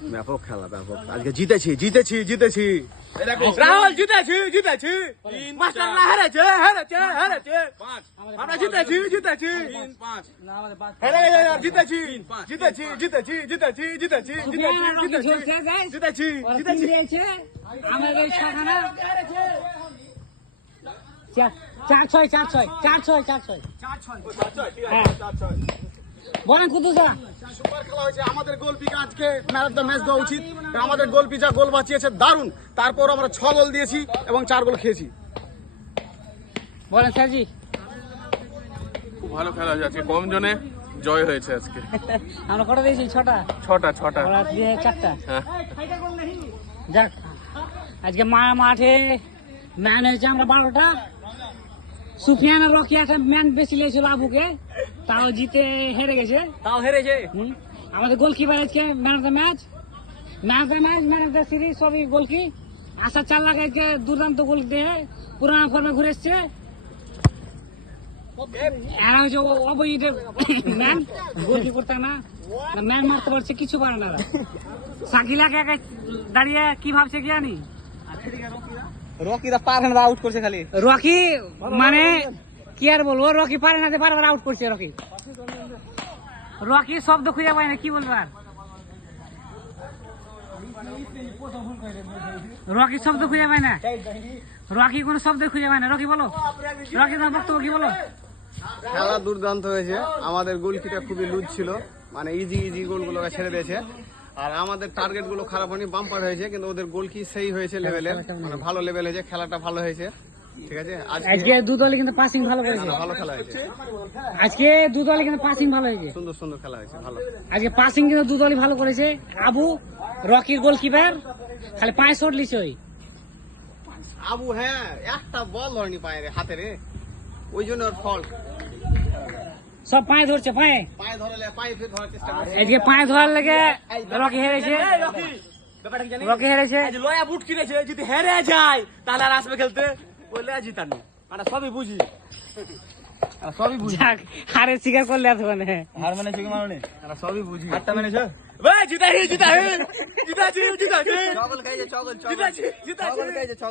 ব্যাপক খেলা ব্যাপক। আজকে জিতেছি জিতেছি জিতেছি রাহুল, জিতেছি জিতেছি। মাস্টাররা হেরেছে হেরেছে হেরেছে। আমরা জিতেছি জিতেছি হেরে জিতেছি জিতেছি জিতেছি জিতেছি জিতেছি জিতেছি জিতেছি জিতেছি। আমাদের ছখানা 4-6 4-6 4-6 4-6 বলেন কুতুসা। সুপার খেলা হয়েছে। আমাদের গোলপিকে আজকে ম্যান অফ দ্য ম্যাচ দেওয়া উচিত। আমাদের গোলপি যা গোল বাঁচিয়েছে দারুণ। তারপর আমরা 6 গোল দিয়েছি এবং 4 গোল খেয়েছি। বলেন স্যারজি। খুব ভালো খেলা হয়েছে আজকে, কম জনে জয় হয়েছে আজকে। আমরা কটা দিয়েছি? 6টা 6টা ওরা দিয়ে 4টা। হ্যাঁ যাক, আজকে মাঠে ম্যান হয়েছে আমরা 12টা। সুফিয়ান আর রকি একটা ম্যান বেশি লেগেছিল আবুকে, তাও জিতে হেরে গেছে। তাও হেরেছে। আমাদের গোলকিপার আজকে man of the match, man of the match, man of the series সবই গোলকি। আশা 4 লাখ আজকে দুর্দান্ত গোল দিয়ে পুরানা ফর্মে ঘুরে এসছে। এরা হচ্ছে অবৈধ ম্যান, গোলকি করতে না, ম্যান মারতে পারছে, কিছু পারে না। সাকিলাকে একা দাঁড়িয়ে কি ভাবছে কি জানি। রকিরা পারে না, আউট করছে খালি। রকি মানে কি আর বলবো, রকি পারে না, বারবার আউট করছে। রকি শব্দ খুঁজে পায় না, কি বলবো আর। রকি শব্দ খুঁজে পায় না, রকি কোন শব্দ খুঁজে পায় না। রকি বলো, রকি তোমার বক্তব্য কি বলো? খেলা দুর্দান্ত হয়েছে। আমাদের গোলকিটা খুবই লুজ ছিল, মানে ইজি ইজি গোলগুলোকে ছেড়ে দিয়েছে। আর আমাদের টার্গেট গুলো খারাপ হয়নি, বাম্পার হয়েছে, কিন্তু ওদের গোলকি সেই হয়েছে লেভেলের, মানে ভালো লেভেল হয়েছে। খেলাটা ভালো হয়েছে, ঠিক আছে। আজকে দু দলই কিন্তু পাসিং ভালো করেছে। ভালো খেলা হয়েছে আজকে দু দলই কিন্তু পাসিং ভালো হয়েছে, সুন্দর সুন্দর খেলা হয়েছে ভালো। আজকে পাসিং কিন্তু দু দলই ভালো করেছে। আবু রকির গোলকিপার খালি পায়ে শট লিছে ওই আবু। হ্যাঁ, একটা বল ধরেনি পায়ে হাতে রে, ওই জন্য ওর ফল্ট। সব পায়ে ধরছে, পায়ে পায়ে ধরলে পায়ে ফের ধরার চেষ্টা করছে। আজকে পায়ে ধরার লেগে রকি হেরেছে। রকি হেরেছে। লয়া বুট কিনেছে, যদি হেরে যায় তাহলে আর আসবে খেলতে। বলে জিতানো মানে সবই বুঝি, সবই বুঝি। যাক, হারে স্বীকার করলে এত মানে হার মানে কি মানে সবই বুঝি। হারটা মেনেছে ভাই, জিতাহি জিতাহি জিতাছি জিতাছি। চগল খাইছে চগল, জিতাছি জিতাছি।